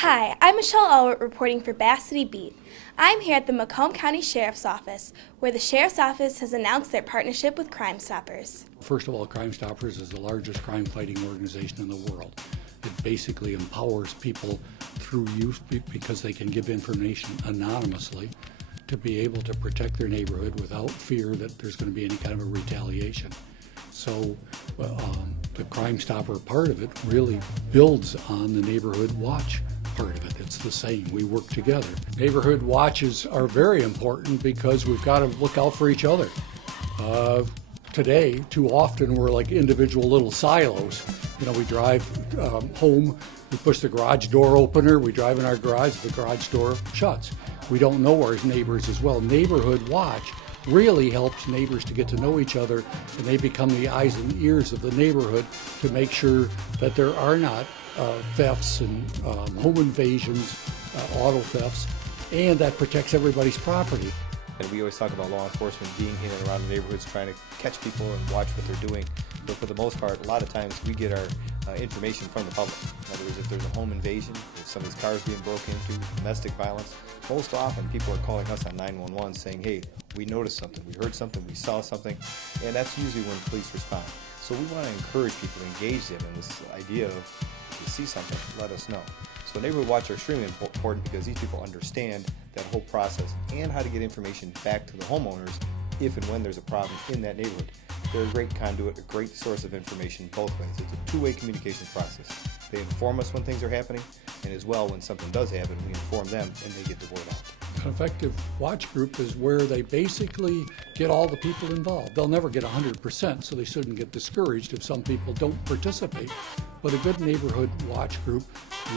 Hi, I'm Michelle Alwardt reporting for Bass City Beat. I'm here at the Macomb County Sheriff's Office, where the Sheriff's Office has announced their partnership with Crime Stoppers. First of all, Crime Stoppers is the largest crime-fighting organization in the world. It basically empowers people through youth because they can give information anonymously to be able to protect their neighborhood without fear that there's going to be any kind of a retaliation. So the Crime Stopper part of it really builds on the Neighborhood Watch part of it. It's the same. We work together. Neighborhood watches are very important because we've got to look out for each other. Today, too often, we're like individual little silos. You know, we drive home, we push the garage door opener, we drive in our garage, the garage door shuts. We don't know our neighbors as well. Neighborhood Watch really helps neighbors to get to know each other, and they become the eyes and ears of the neighborhood to make sure that there are not thefts and home invasions, auto thefts, and that protects everybody's property. And we always talk about law enforcement being in and around the neighborhoods, trying to catch people and watch what they're doing. But for the most part, a lot of times we get our information from the public. In other words, if there's a home invasion, if somebody's car is being broken into, domestic violence, most often people are calling us on 911 saying, hey, we noticed something, we heard something, we saw something, and that's usually when police respond. So we want to encourage people to engage them in this idea of, if you see something, let us know. So Neighborhood Watch are extremely important because these people understand that whole process and how to get information back to the homeowners if and when there's a problem in that neighborhood. They're a great conduit, a great source of information both ways. It's a two-way communication process. They inform us when things are happening, and as well, when something does happen, we inform them and they get the word out. An effective watch group is where they basically get all the people involved. They'll never get 100%, so they shouldn't get discouraged if some people don't participate. But a good neighborhood watch group,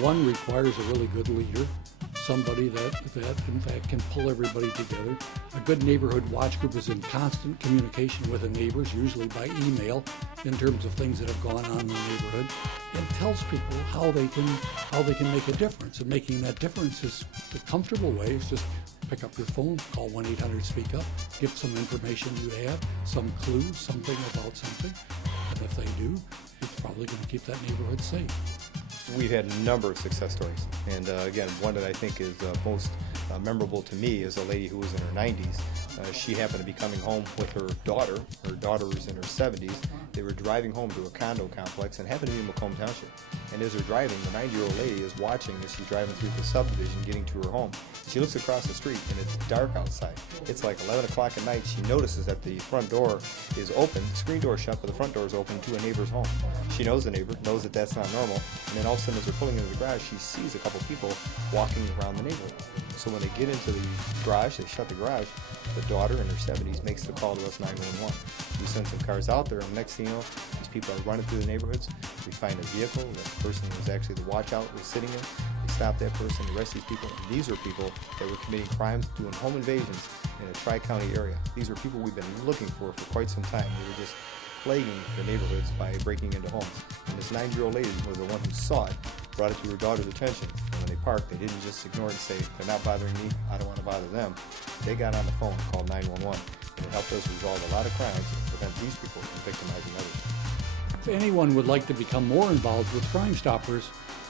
one, requires a really good leader, somebody that in fact can pull everybody together. A good neighborhood watch group is in constant communication with the neighbors, usually by email, in terms of things that have gone on in the neighborhood, and tells people how they can make a difference. And making that difference is the comfortable way is just pick up your phone, call 1-800-SPEAK UP, give some information you have, some clues, something about something, and if they do, it's probably going to keep that neighborhood safe. We've had a number of success stories, and again, one that I think is most memorable to me is a lady who was in her 90s. She happened to be coming home with her daughter. Her daughter was in her 70s. They were driving home to a condo complex and happened to be in Macomb Township. And as they're driving, the 90-year-old lady is watching as she's driving through the subdivision getting to her home. She looks across the street and it's dark outside. It's like 11 o'clock at night. She notices that the front door is open, the screen door is shut, but the front door is open to a neighbor's home. She knows the neighbor, knows that that's not normal, and then all of a sudden as they're pulling into the garage, she sees a couple people walking around the neighborhood. So when they get into the garage, they shut the garage, the daughter in her 70s makes the call to us 911. We send some cars out there, and next thing you know, these people are running through the neighborhoods. We find a vehicle, the person was actually the watch-out was sitting in. They stop that person, arrest these people. And these are people that were committing crimes, doing home invasions in a tri-county area. These are people we've been looking for quite some time. They were just plaguing the neighborhoods by breaking into homes. And this 90-year-old lady was the one who saw it, brought it to her daughter's attention. And when they parked, they didn't just ignore it and say, they're not bothering me, I don't want to bother them. They got on the phone and called 911, and it helped us resolve a lot of crimes and prevent these people from victimizing others. If anyone would like to become more involved with Crime Stoppers,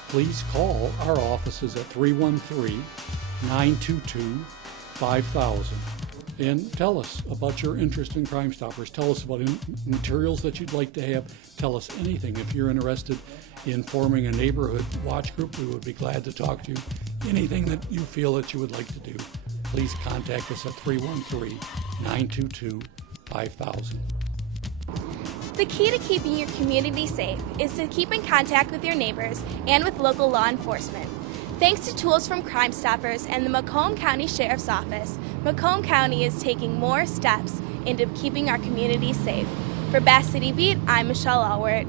please call our offices at 313-922-5000 and tell us about your interest in Crime Stoppers. Tell us about materials that you'd like to have. Tell us anything. If you're interested in forming a neighborhood watch group, we would be glad to talk to you. Anything that you feel that you would like to do, please contact us at 313-922-5000. The key to keeping your community safe is to keep in contact with your neighbors and with local law enforcement. Thanks to tools from Crime Stoppers and the Macomb County Sheriff's Office, Macomb County is taking more steps into keeping our community safe. For Bass City Beat, I'm Michelle Alwardt.